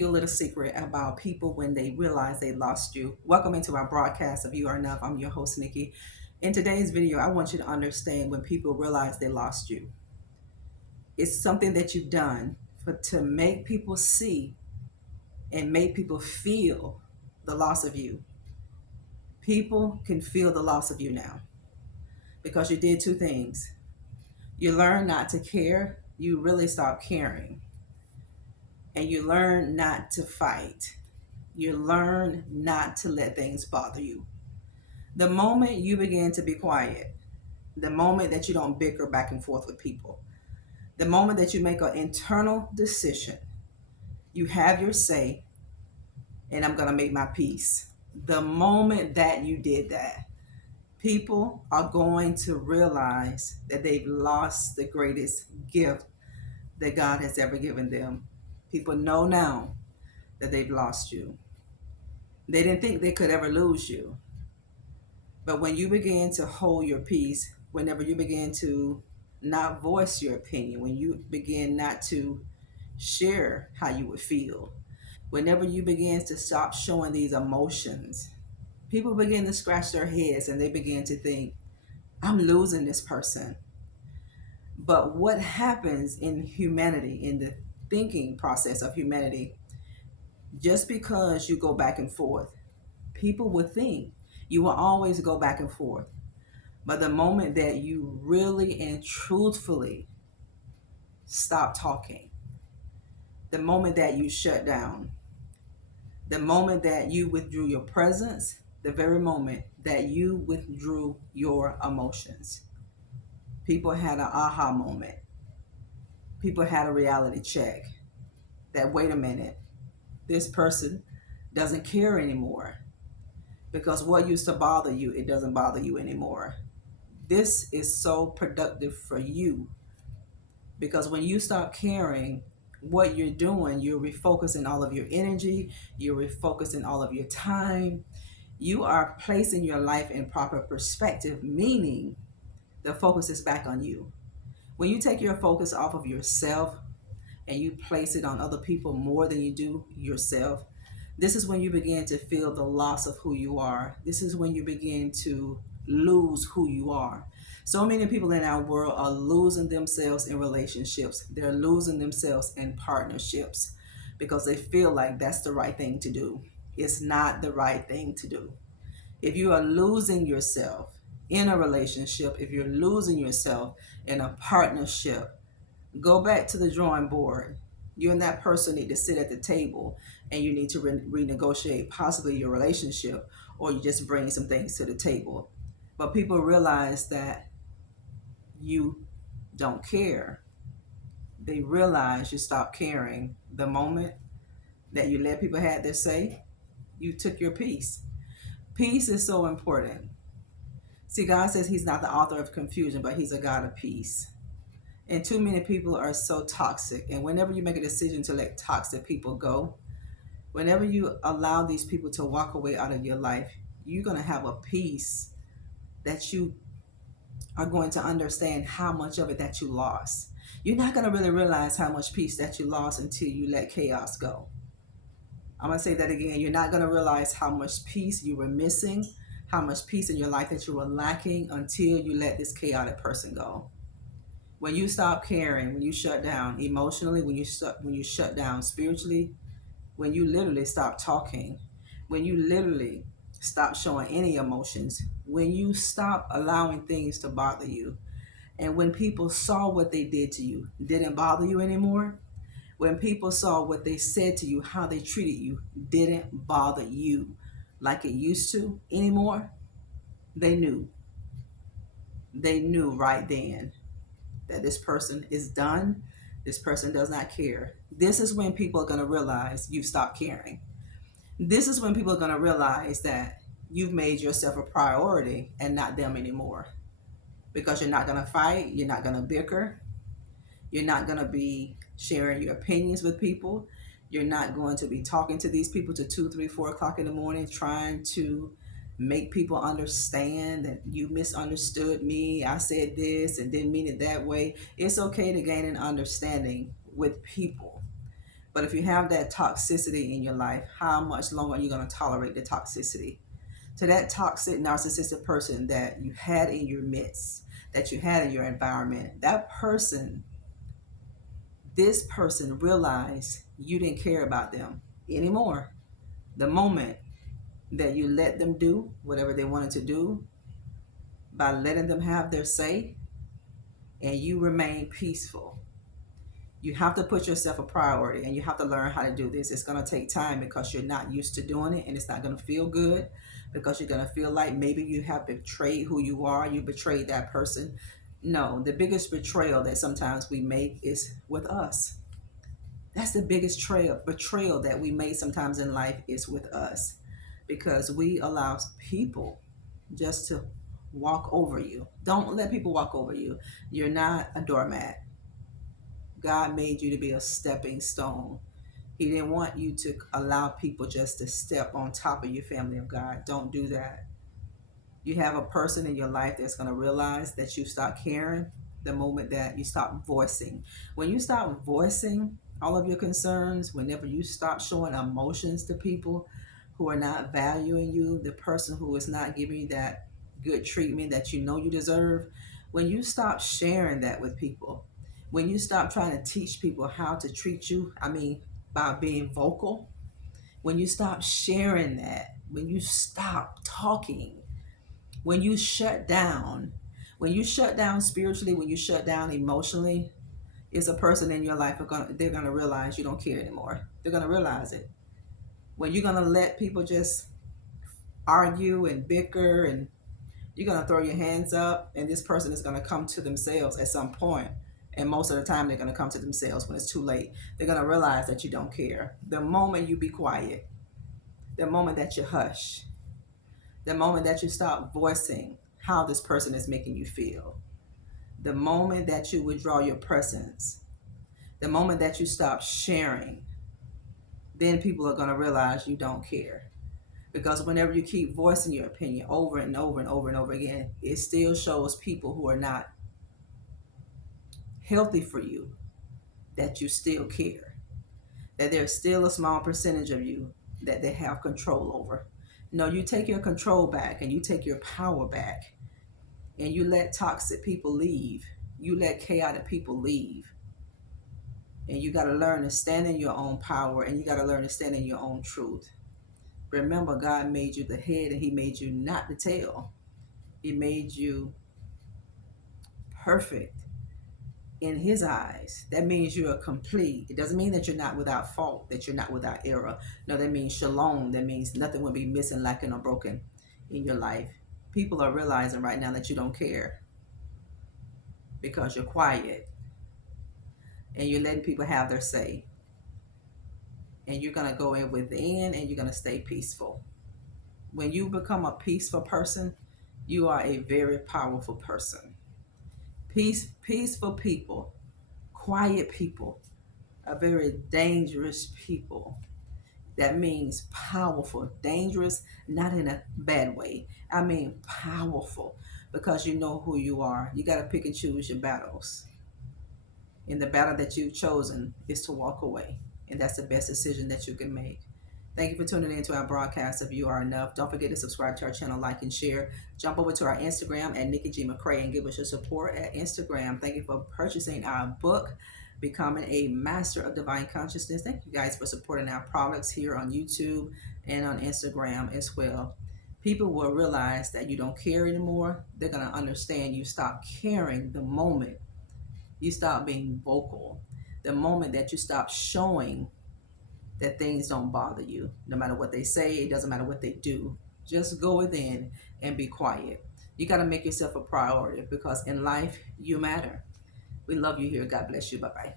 You a little secret about people when they realize they lost you. Welcome into our broadcast of You Are Enough. I'm your host, Nikki. In today's video, I want you to understand when people realize they lost you. It's something that you've done to make people see and make people feel the loss of you. People can feel the loss of you now because you did two things. You learn not to care, you really stop caring, and you learn not to fight. You learn not to let things bother you. The moment you begin to be quiet, the moment that you don't bicker back and forth with people, the moment that you make an internal decision, you have your say, and I'm going to make my peace. The moment that you did that, people are going to realize that they've lost the greatest gift that God has ever given them. People know now that they've lost you. They didn't think they could ever lose you. But when you begin to hold your peace, whenever you begin to not voice your opinion, when you begin not to share how you would feel, whenever you begin to stop showing these emotions, people begin to scratch their heads and they begin to think, I'm losing this person. But what happens in humanity, in the thinking process of humanity, just because you go back and forth, people will think you will always go back and forth. But the moment that you really and truthfully stop talking, the moment that you shut down, the moment that you withdrew your presence, the very moment that you withdrew your emotions, people had an aha moment. People had a reality check that, wait a minute, this person doesn't care anymore, because what used to bother you, it doesn't bother you anymore. This is so productive for you. Because when you stop caring, what you're doing, you're refocusing all of your energy, you're refocusing all of your time. You are placing your life in proper perspective, meaning the focus is back on you. When you take your focus off of yourself and you place it on other people more than you do yourself, this is when you begin to feel the loss of who you are. This is when you begin to lose who you are. So many people in our world are losing themselves in relationships. They're losing themselves in partnerships because they feel like that's the right thing to do. It's not the right thing to do. If you are losing yourself in a relationship, if you're losing yourself in a partnership, go back to the drawing board. You and that person need to sit at the table and you need to renegotiate possibly your relationship, or you just bring some things to the table. But people realize that you don't care. They realize you stop caring the moment that you let people have their say. You took your peace. Peace is so important. See, God says He's not the author of confusion, but He's a God of peace. And too many people are so toxic. And whenever you make a decision to let toxic people go, whenever you allow these people to walk away out of your life, you're going to have a peace that you are going to understand how much of it that you lost. You're not going to really realize how much peace that you lost until you let chaos go. I'm going to say that again. You're not going to realize how much peace you were missing, how much peace in your life that you were lacking until you let this chaotic person go. When you stop caring, when you shut down emotionally, when you shut down spiritually, when you literally stop talking, when you literally stop showing any emotions, when you stop allowing things to bother you, and when people saw what they did to you didn't bother you anymore, when people saw what they said to you, how they treated you didn't bother you like it used to anymore, they knew. They knew right then that this person is done. This person does not care. This is when people are going to realize you've stopped caring. This is when people are going to realize that you've made yourself a priority and not them anymore. Because you're not going to fight, you're not going to bicker, you're not going to be sharing your opinions with people. You're not going to be talking to these people to 2, 3, 4 o'clock in the morning trying to make people understand that you misunderstood me. I said this and didn't mean it that way. It's okay to gain an understanding with people, But if you have that toxicity in your life, how much longer are you going to tolerate the toxicity? To that toxic, narcissistic person that you had in your midst, that you had in your environment, that person, this person realized you didn't care about them anymore. The moment that you let them do whatever they wanted to do, by letting them have their say, and you remain peaceful. You have to put yourself a priority, and you have to learn how to do this. It's going to take time because you're not used to doing it, and it's not going to feel good because you're going to feel like maybe you have betrayed who you are. You betrayed that person. No, the biggest betrayal that sometimes we make is with us. That's the biggest betrayal that we make sometimes in life is with us, because we allow people just to walk over you. Don't let people walk over you. You're not a doormat. God made you to be a stepping stone. He didn't want you to allow people just to step on top of your family of God. Don't do that. You have a person in your life that's going to realize that you stop caring the moment that you stop voicing. When you stop voicing all of your concerns, whenever you stop showing emotions to people who are not valuing you, the person who is not giving you that good treatment that you know you deserve, when you stop sharing that with people, when you stop trying to teach people how to treat you, by being vocal, when you stop sharing that, when you stop talking, when you shut down spiritually, when you shut down emotionally, it's a person in your life they're gonna realize you don't care anymore. They're gonna realize it. When you're gonna let people just argue and bicker, and you're gonna throw your hands up, and this person is gonna come to themselves at some point. And most of the time they're gonna come to themselves when it's too late. They're gonna realize that you don't care. The moment you be quiet, the moment that you hush, the moment that you stop voicing how this person is making you feel, the moment that you withdraw your presence, the moment that you stop sharing, then people are going to realize you don't care. Because whenever you keep voicing your opinion over and over and over and over again, it still shows people who are not healthy for you that you still care, that there's still a small percentage of you that they have control over. No, you take your control back and you take your power back, and you let toxic people leave. You let chaotic people leave. And you got to learn to stand in your own power, and you got to learn to stand in your own truth. Remember, God made you the head and He made you not the tail. He made you perfect in His eyes. That means you are complete. It doesn't mean that you're not without fault, that you're not without error. No, that means shalom. That means nothing will be missing, lacking, or broken in your life. People are realizing right now that you don't care because you're quiet and you're letting people have their say. And you're going to go in within and you're going to stay peaceful. When you become a peaceful person, you are a very powerful person. Peaceful people, quiet people are very dangerous people. That means powerful, dangerous, not in a bad way. I mean powerful, because you know who you are. You got to pick and choose your battles. And the battle that you've chosen is to walk away. And that's the best decision that you can make. Thank you for tuning in to our broadcast of You Are Enough. Don't forget to subscribe to our channel, like, and share. Jump over to our Instagram at Nikki McCray and give us your support at Instagram. Thank you for purchasing our book, Becoming a Master of Divine Consciousness. Thank you guys for supporting our products here on YouTube and on Instagram as well. People will realize that you don't care anymore. They're going to understand you stop caring the moment you stop being vocal, the moment that you stop showing that things don't bother you. No matter what they say, it doesn't matter what they do. Just go within and be quiet. You got to make yourself a priority, because in life, you matter. We love you here. God bless you. Bye-bye.